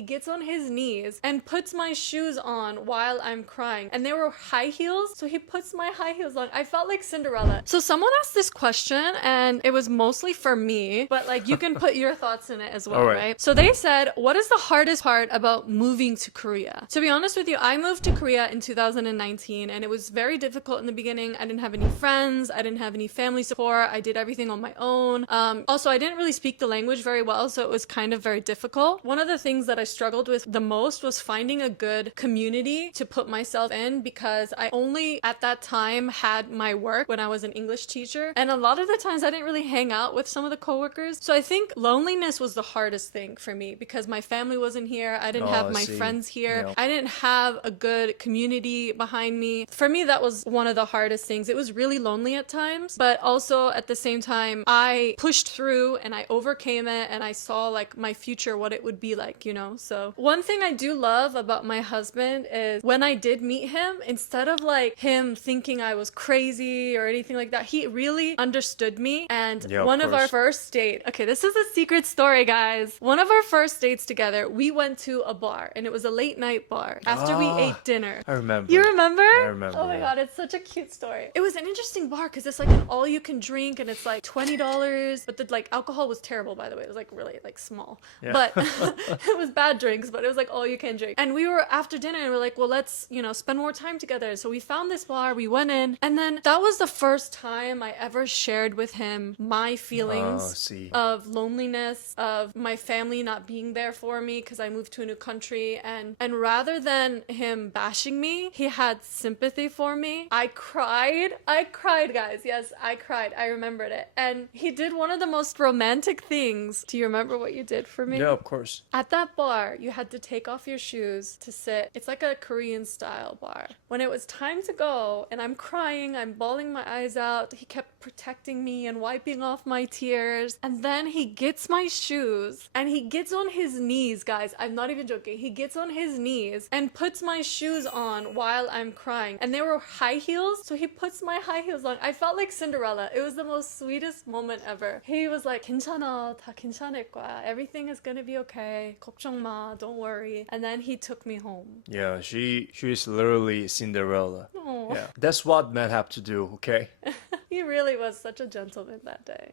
He gets on his knees and puts my shoes on while I'm crying. And they were high heels, so he puts my high heels on. I felt like Cinderella. So someone asked this question, and it was mostly for me, but like you can put your thoughts in it as well, All right. right? So they said, what is the hardest part about moving to Korea? To be honest with you, I moved to Korea in 2019, and it was very difficult in the beginning. I didn't have any friends, I didn't have any family support, I did everything on my own. Also, I didn't really speak the language very well, so it was kind of very difficult. One of the things that I struggled with the most was finding a good community to put myself in, because I only at that time had my work when I was an English teacher, and a lot of the times I didn't really hang out with some of the coworkers. So I think loneliness was the hardest thing for me, because my family wasn't here, I didn't have my friends here, Yeah. I didn't have a good community behind me. For me, that was one of the hardest things. It was really lonely at times, but also at the same time, I pushed through and I overcame it, and I saw like my future, what it would be like, you know? So one thing I do love about my husband is when I did meet him, instead of like him thinking I was crazy or anything like that, he really understood me. And Yeah, of one of our course. first date, okay, this is a secret story, guys. One of our first dates together, we went to a bar, and it was a late night bar after we ate dinner. I remember. You remember? I remember, Oh my yeah. god, it's such a cute story. It was an interesting bar because it's like an all you can drink, and it's like $20, but the like alcohol was terrible, by the way. It was like really like small. Yeah. But it was bad drinks, but it was like all you can drink. And we were after dinner and we're like, well, let's, you know, spend more time together. So we found this bar, we went in, and then that was the first time I ever shared with him my Oh, feelings see. of loneliness, of my family not being there for me because I moved to a new country, and rather than him bashing me, he had sympathy for me. I cried, guys. Yes, I cried. I remembered it. And he did one of the most romantic things. Do you remember what you did for me? Yeah, of course. At that bar, you had to take off your shoes to sit. It's like a Korean style bar. When it was time to go and I'm crying, I'm bawling my eyes out, he kept protecting me and wiping off my tears. And then he gets my shoes and he gets on his knees, guys. I'm not even joking. He gets on his knees and puts my shoes on while I'm crying. And they were high heels, so he puts my high heels on. I felt like Cinderella. It was the most sweetest moment ever. He was like, 괜찮아, 다 괜찮을 거야. Everything is gonna be okay. 걱정 마, don't worry. And then he took me home. Yeah, she's literally Cinderella. Oh, Yeah. That's what men have to do, okay? he really was such a gentleman that day.